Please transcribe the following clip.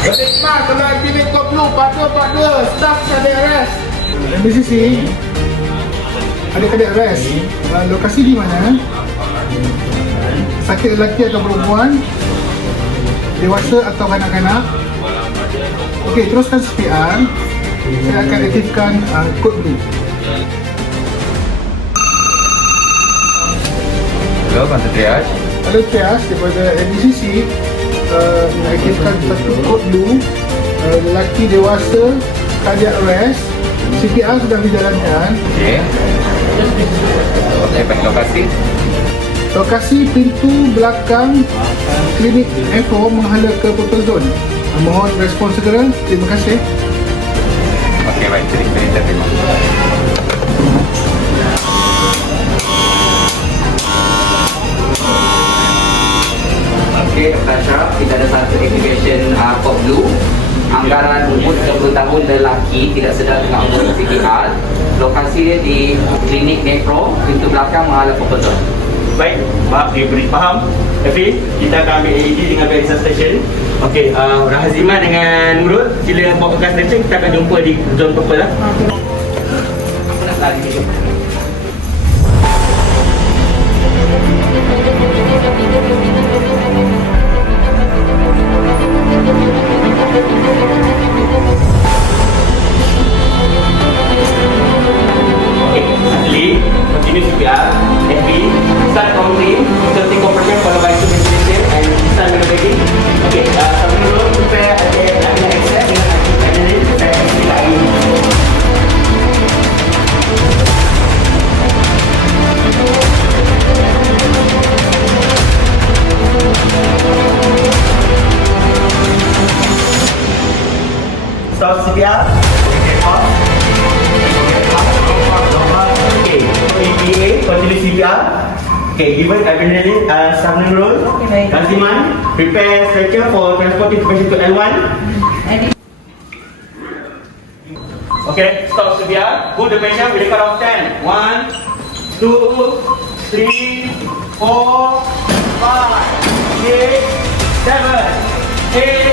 Berikmat kalau aktivate kod blue, partner, staff cardiac arrest. MBCC ada cardiac arrest. Lokasi di mana? Sakit lelaki atau perempuan, dewasa atau kanak-kanak. Okey, teruskan CPR. Saya akan aktifkan kod blue. Hello, Bantu Triage. Halo triage daripada MBCC. Aktifkan satu kod blue, lelaki dewasa, cardiac arrest. CPR sudah dijalankan. Okey. Saya bagi lokasi. Lokasi pintu belakang klinik Echo menghala ke Purple Zone. Mohon respon segera. Terima kasih. Okey, baik. Kita terima. Okey, Tasha, kita ada satu activation kod blue. Anggaran umur 30 tahun lelaki tidak sedar dengan umur CPR. Lokasi dia di klinik Nefro, pintu belakang menghadap Purple Zone. Baik, maaf dia beri faham. Hafiz, kita akan ambil AED dengan Barisan Station. Okey, Rahazimah dengan Nurul, sila bawa ke station. Kita akan jumpa di zone purple lah. Apa nak lari ni? Okey, suddenly, continue CPR, FB, start counting, 30 compression followed by 2 ventilation and start manipulating. Okey, sambil Nurul, prepare ada accept dengan adrenaline, saya akan sila lagi. Stop CPR. Okay, pause. Okay, EPA, continue CPR. Okay, given adrenaline, Sabnan roll. Naziman, prepare stretcher for transporting patient to L1. Okay, stop CPR. Hold the patient with a count of 10. 1, 2, 3, 4, 5, 6, 7, 8,